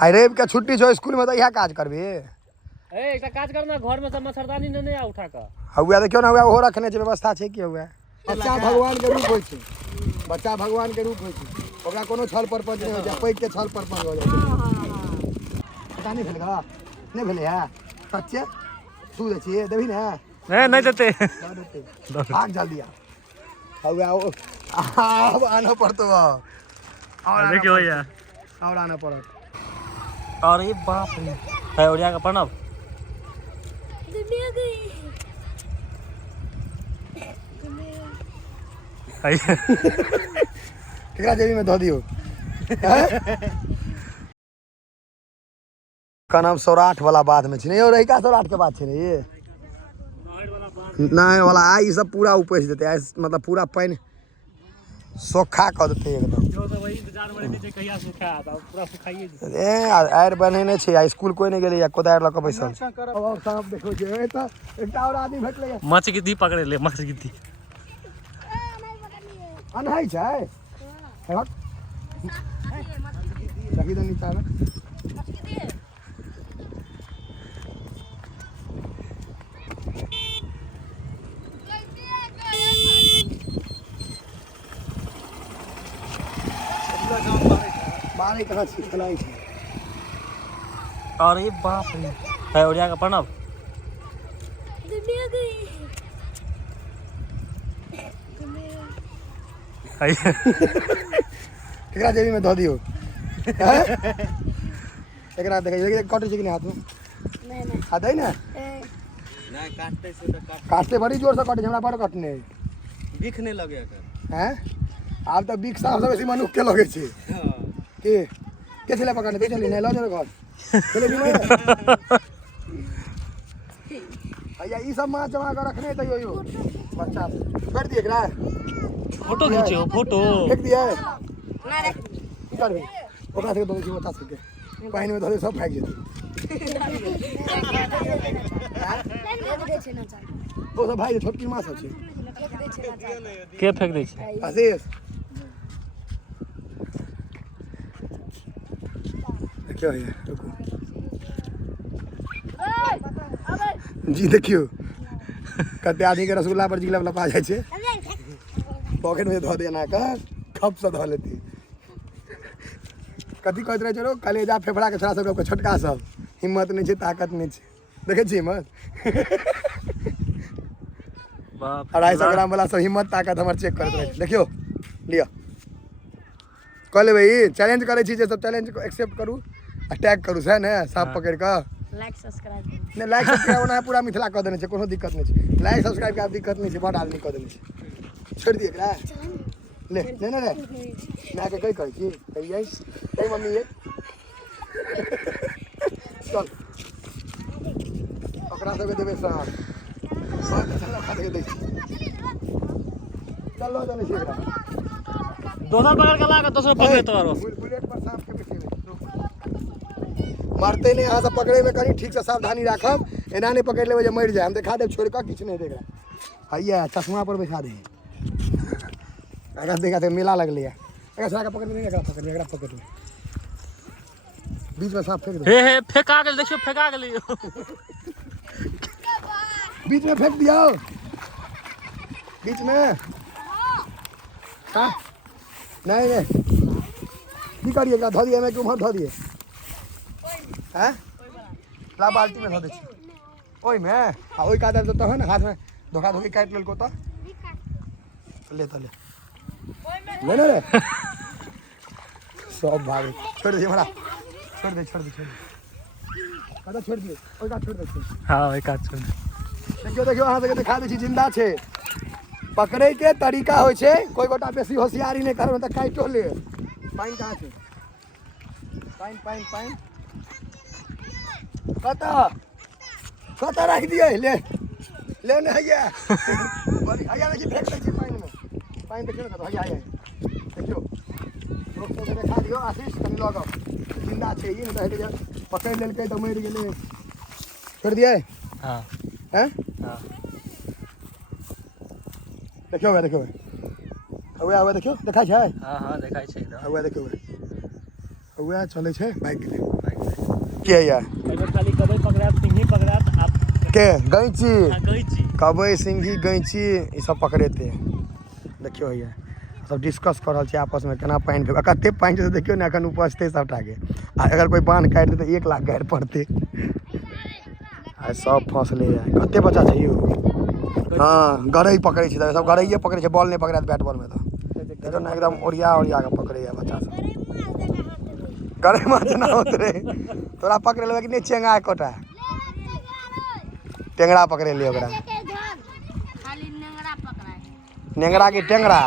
आई रवि के छुट्टी छो स्कूल में तो यह काज करबे। ए एकटा काज करना घर में सब मच्छरदानी ने आ उठा के। हुआ देखियो ना हुआ ओहो रखने छै व्यवस्था छै कि हुआ। बच्चा भगवान के रूप होय छै, बच्चा भगवान के रूप होय छै, ओकरा कोनो छल परपंच नहीं होय छै, पैक के छल परपंच हो जाय छै। पता नहीं भेलगा नहीं भेले है सच्चे तू दे छिए देबी ना नहीं देते भाग जल्दी आ हुआ अब आना पड़तो और देखियो भैया और आना पड़त। अरे बाप रे है ओडिया का प्रणव केकरा जेबी में धो दियो का नाम सौराठ वाला बात में छै रही का सौराठ के बात छै रे ये नहीं वाला आ ई सब पूरा उपज देते आ मतलब पूरा पानी सोखा कर देते एकदम जो तो वही इंतजार में रहते कहिया सुखा आता पूरा सुखाइए दे ए आयर बने नहीं छै आ स्कूल कोई नहीं गेले या कोदार ल के बैसल छै। अब साहब देखो जे ए त एकटा और आदमी भेटले मछ गिद्धी पकड़े ले मछ गिद्धी अनहाई छै हट लगी तो नीचा में मारे कहां से खलाई छै। अरे बाप रे है ओडिया का प्रणव केकरा जेबी में धो दियो एकरा देखै कटै छै कि नहीं हाथ में नहीं हाथ है ना नहीं काटते से तो काटते बड़ी जोर से कटे हमरा बड़ कटने दिखने लगे अगर हैं आब तो बिक साहब बेसी मनुख के लगे छै के छले पकड़ने दे चली नहीं लो जरे घर चले भी नहीं भैया ई सब माछ जमा कर रखने त यो बच्चा कर दिए एकरा फोटो खींचो फोटो फेंक दिया ना रे की करबे ओकरा से दो की बता सके पानी में धरे सब फेंक जेते ओ सब भाई छोटकी माछ सब छै के फेंक दे छै आशीष क्या है रुको जी देखियो कते आदमी के रसगुल्ला पर जिगला लपा जाय छै पॉकेट में धो देना का खप से धो लेती कथी कहत रहे चलो कलेजा फेफड़ा के छोरा सब के छोटका सब हिम्मत नहीं छै ताकत नहीं छै देखे छी हिम्मत बाप 250 ग्राम वाला सब हिम्मत ताकत हमर चेक करत रहे देखियो लिया कह ले भाई चैलेंज करे छी जे सब चैलेंज को एक्सेप्ट करू अटैक करू है ना सब पकड़ के लाइक सब्सक्राइब नहीं लाइक सब्सक्राइब होना है पूरा मिथिला कह देने छै कोनो दिक्कत नहीं छै लाइक सब्सक्राइब के दिक्कत नहीं छै बड़ आदमी कह देने छै छोड़ दिए एकरा ले नहीं नहीं मैं के कहि कहै छी कहियै ए मम्मी ये चल ओकरा सबके देबे साहब चल खा दे दे चल लो देने छै एकरा दोसर पकड़ के ला के दोसर पकड़े तोरो बुलेट पर सांप के पीछे मारते नहीं यहाँ से पकड़े में कहीं ठीक से सावधानी रखब एना नहीं पकड़ लेवे मर जाए हम दिखा दे छोड़ कर किछ नहीं देख रहा भैया चश्मा पर बैठा दे अगर देखा तो मेला लगले है अगर सारा पकड़ नहीं एकरा पकड़ ले बीच में सांप फेंक दे हे फेंका गेल देखियो फेंका गेल बीच में फेंक दिया बीच में हां नहीं नहीं की करिए एकरा धो दिए मैं क्यों धो दिए हैं ला बाल्टी में धो दे छी ओई में आ ओई कादर तो है ना हाथ में धोखा धोखी काट लेल को तो ले तो ले ले रे सब भागे छोड़ दे हमरा छोड़ दे कादा छोड़ दे ओई का छोड़ दे हां ओई का छोड़ दे देखियो देखियो अहाँ सबके दिखा दै छी जिंदा छै पकड़े के तरीका होय छै कोई गोटा बेसी होशियारी नहीं करबे त काटो ले पानी कहां छै पानी कता रख दिए ले ले नहीं हैया बोली हैया देखी फेंक दै छी पानी देखियो ना हैया देखियो लोग तो देखा दियो आशीष कनी लगो जिंदा छै ई नहीं तो पकड़ लेलकै तो मर गेलै छोड़ दिए हां हैं हां देखियो देखियो देखियो देखा छै हां देखाय छै एकदम देखियो हुआ चले छे बाइक के या एमे खाली कबई पकड़ात सिंही पकड़ात आप के गैंची गईची कबई सिंघी गैंची ई सब पकड़ेते देखियो भैया सब डिस्कस कर रहल छै आपस में केना पानी फेंक कते पानी छै देखियो ने एखन उपजते सबटा के आ अगर कोई बांध काट दे तो 1 लाख गाड़ पड़ते आ सब फसले है कते बच्चा छै यौ हां गरई पकड़े छै सब गरईए पकड़े छै बॉल नहीं पकड़ात बैट बॉल में तो देखो ना एकदम ओरिया के पकड़े है बच्चा सब गरई माछ ना उतरे तोरा पकड़े लेबे कि नहीं चेंगा कोटा टेंगड़ा पकड़े ले ओकरा खाली नेंगरा पकड़ाए नेंगड़ा की टेंगड़ा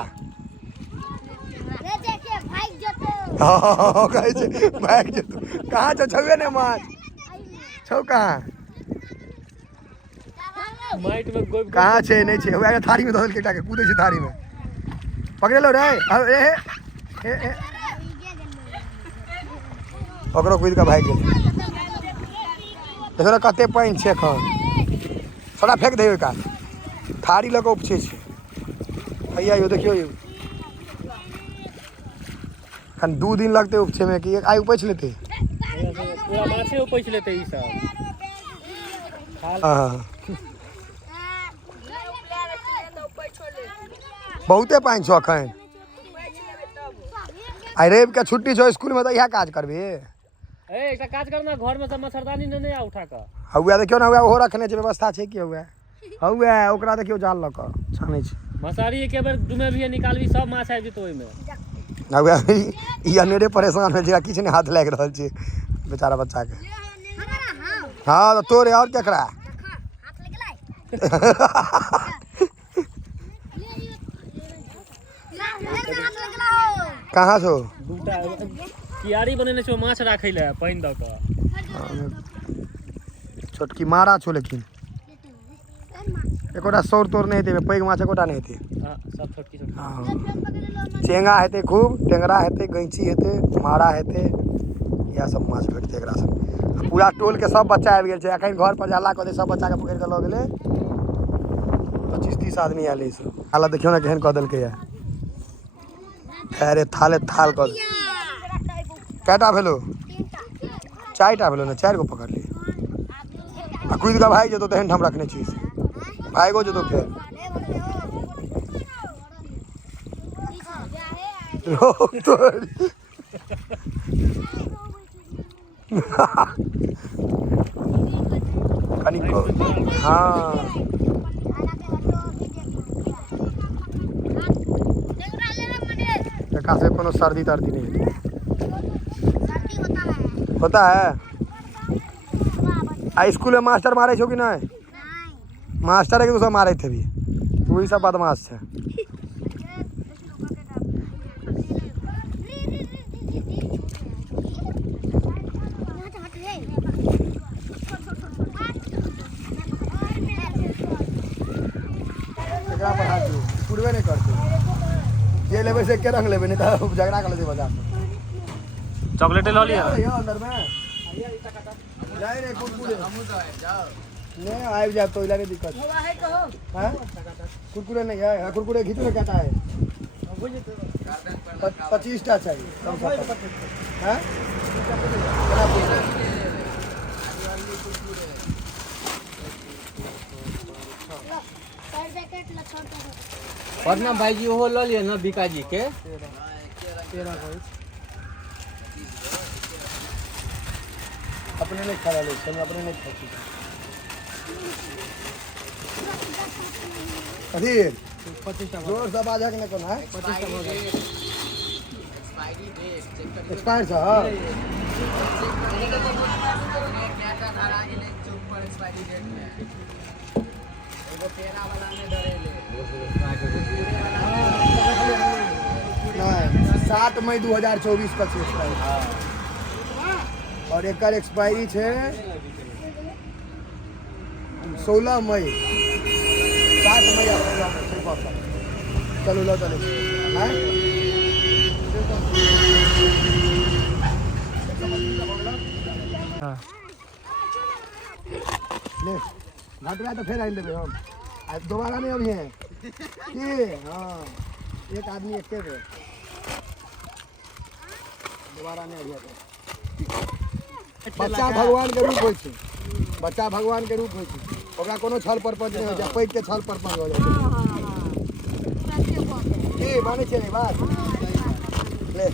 रे देखे भाग जतो हां कहै छै भाग जेतौ कहाँ छौवे ने माछ छौ कहाँ माइट में गोब कहाँ छै नहीं छै ओए थारी में धोल के टाके कूदे छै थारी में पकड़े लो रे ए ओकरो कूद के भाग गेल देखो ना कते पानी छै एखन थोड़ा फेंक दे का थारी लग उपछे छै भैया यो देखियो यो खन 2 दिन लगते उपछे में कि एक आई उपछ लेते पूरा माछे उपज लेते ई सब हां बहुते पानी छो अखन आई रेब के छुट्टी छो स्कूल में तो इहा काज करबे ए एकटा काज करना घर में से मच्छरदानी ने आ उठा के हौआ देखियो ना हौआ ओहो रखने छै व्यवस्था छै कि हौआ हौआ ओकरा देखियो जाल लक छानै छै मछारी एक बेर दुमे भी निकालबी सब माछ आबि जेतौ ओइ में हौआ ई अनेरे परेशान है जेकरा किछ ने हाथ लाग रहल छै बेचारा बच्चा के हां तो तोरे और केकरा हाथ लगलाय कहाँ छो दूटा कियारी बनेने छौ माछ राखै ले पानी द के छोटकी मारा छो लेकिन एकोटा सौर तोर नहीं हेते पैग माछ एकोटा नहीं हेते हां सब छोटकी छोटकी हाँ चेंगा हेते खूब टेंगरा हेते गैंची हेते मारा हेते यह सब माछ भेटते एकरा सब पूरा टोल के सब बच्चा आबि गेल छै एखन घर पर हल्ला कऽ दे सब बच्चा के पकड़ के लऽ गेलै 25-30 आदमी आयल छै हालत देखियो ना केहन कऽ देलकै या अरे थाले थाल कऽ कैटा भेलो 4टा भेलो ना 4 गो पकड़ ली आ कूद के भाग जेतो तेहन हम रखने छी भागो जेतो फेर रोक तोड़ कनिको हाँ देखा से कोनो सर्दी तर्दी नहीं होता है आ स्कूल में मास्टर मारे छो कि नहीं मास्टर है कि दूसरा मारे थे भी तू ही सब बदमाश है पूरे नहीं करते ये लेवे से के रंग लेवे नहीं तो झगड़ा कर लेते बाजार में चॉकलेट ले लिया अंदर में जाए रे कुरकुरे नहीं आए जा तो इलाके दिक्कत हां कुरकुरे नहीं है कुरकुरे खींचो ना कहता है 25 टा चाहिए कम से कम हां पटना भाई जी वो लो लिए ना बिका जी के अपने नहीं खा ले अपने नहीं खाती अभी 25 टा जोर से बाजा के न कोना है 25 टा बोल एक्सपायर छ नहीं 7 मई 2024 का एक्सपायर और एक एक्सपायरी है 16 मई 7 मई चलो लो चलो घटवा तो फिर आइल देबे हम आज दोबारा नहीं अभी है कि हाँ एक आदमी एक के दोबारा नहीं आइए बच्चा भगवान के रूप होइ छै बच्चा भगवान के रूप होइ छै ओकरा कोनो छल परपंच नहीं होइ छै पैघ के छल परपंच हो जाइ छै की माने छै बात ले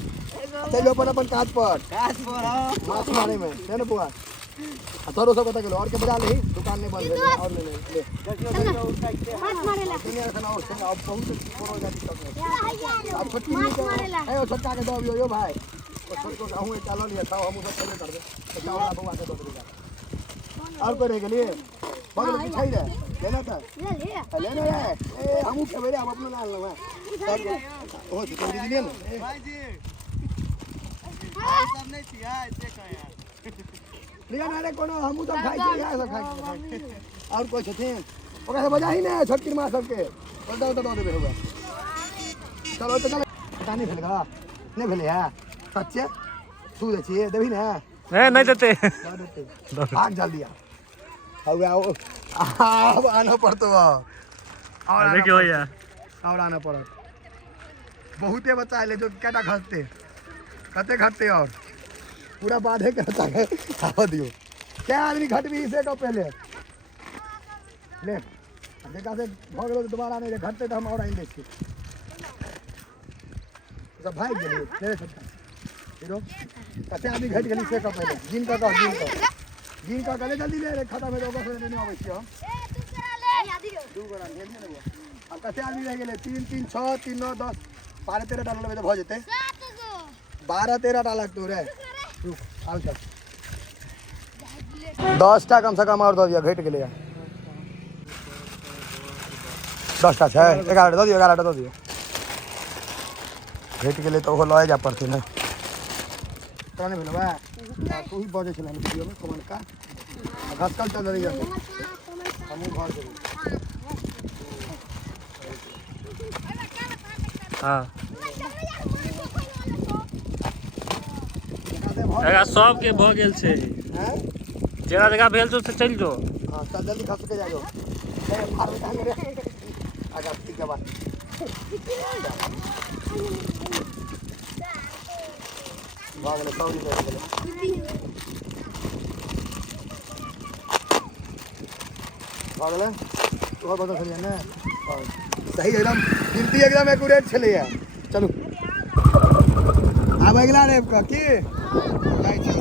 चलो अपन काज पर माछ मारे में है ना बुआ तोरो सब कता गेलो और के बजा ले दुकान नहीं बंद है और ले माछ मारेला दुनिया का और से अब बहुत कोनो जाति सब अब छोटकी नहीं तो ए ओ छोटका के दो यो भाई ओ छोटको कहूं चलो लिया था हम सब पहले कर दे तो चावला बुआ के दो देगा और कोई रह गेली बगल की छै रे लेना था लेना रे ए हमू के बेरे अब अपना लाल लो है ओ दीदी ले ना भाई जी सब नहीं थी है से कह यार लिया ना रे कोनो हमू तो खाई छै यार सब खाई और कोई छथिन ओकरा से बजा ही ना छोटकी मां सबके दो देबे होगा चलो तो चल पता नहीं भेलगा नहीं भेले है सच्चे छू दे छिए देबी ना नहीं देते भाग जल्दी अब आना पड़तो और देखियो भैया और आना पड़त बहुते बच्चा ले जो केटा खसते कते घटते और पूरा बाधे करता है आवा दियो क्या आदमी घटबी से को पहले ले देखा से भ गेलो दोबारा नहीं घटते तो हम और आइन देखी सब भाई गेली ले सकता हीरो कते आदमी घट गेली से को पहले जिनका गले जल्दी ले रे खाता में रोगा से नहीं आवे छी हम दू गोरा ले ले अब कते आदमी रह गेले 3 3 6 3 9 10 12 13 डालले में तो भ जेते 12 13 डालक तो रे रुक आल चल 10 टा कम से कम और दो दिया घट गेले 10 टा है 11 दो दियो 11 टा दो दियो घट गेले तो हो लए जा पड़ते ना तने भेलबा तू ही बजे छला वीडियो में कमेंट का घसकल चल रही है हमू घर के हां जगह सब के भ गेल छै हैं जगह भेल तो चल जो हां चल जल्दी खस के जाओ ए मार बेटा मेरे आगा ठीक है बात भागले सौरी ले गेले भागले तो बता चलिए ना सही एकदम गिनती एकदम एक्यूरेट छले चलो आब अगला रे की जाय छै